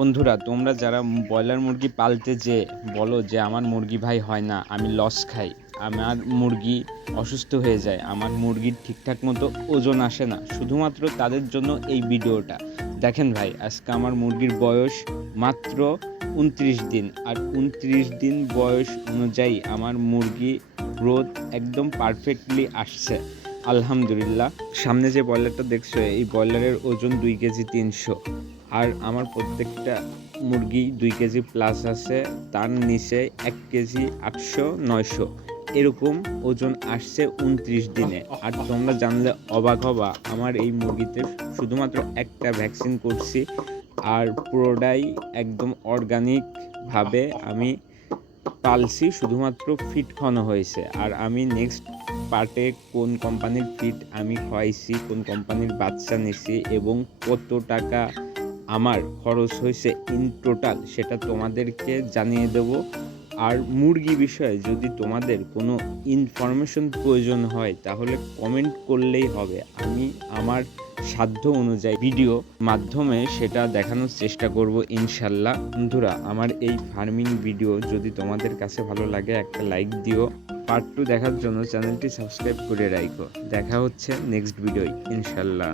বন্ধুরা, তোমরা যারা ব্রয়লার মুরগি পালতে যেয়ে বলো যে আমার মুরগি ভাই হয় না, আমি লস খাই, আমার মুরগি অসুস্থ হয়ে যায়, আমার মুরগির ঠিকঠাক মতো ওজন আসে না, শুধুমাত্র তাদের জন্য এই ভিডিওটা। দেখেন ভাই, আজকে আমার মুরগির বয়স মাত্র 29 দিন, আর 29 দিন বয়স অনুযায়ী আমার মুরগি গ্রোথ একদম পারফেক্টলি আসছে আলহামদুলিল্লাহ। সামনে যে ব্রয়লারটা দেখছো, এই ব্রয়লারের ওজন 2 কেজি 300, আর আমার প্রত্যেকটা মুরগি 2 কেজি প্লাস আছে, তার নিচে 1 কেজি 800 900 এরকম ওজন আসছে 29 দিনে। আর তোমরা জানলে অবাক হবা, আমার এই মুরগিতে শুধুমাত্র একটা ভ্যাকসিন করছি, আর পুরোটাই একদম অর্গানিকভাবে আমি পালছি, শুধুমাত্র ফিট খাওয়ানো হয়েছে। আর আমি নেক্সট পার্টে কোন কোম্পানির ফিট আমি খাওয়াইছি, কোন কোম্পানির বাচ্চা নিছি এবং কত টাকা আমার খরচ হয়েছে ইন টোটাল, সেটা তোমাদেরকে জানিয়ে দেব। আর মুরগি বিষয়ে যদি তোমাদের কোনো ইনফরমেশন প্রয়োজন হয় তাহলে কমেন্ট করলেই হবে, আমি আমার সাধ্য অনুযায়ী ভিডিও মাধ্যমে সেটা দেখানোর চেষ্টা করব ইনশাল্লাহ। বন্ধুরা, আমার এই ফার্মিং ভিডিও যদি তোমাদের কাছে ভালো লাগে একটা লাইক দিও। পার্ট 2 দেখার জন্য চ্যানেলটি সাবস্ক্রাইব করে রাখো। দেখা হচ্ছে নেক্সট ভিডিও ইনশাল্লাহ।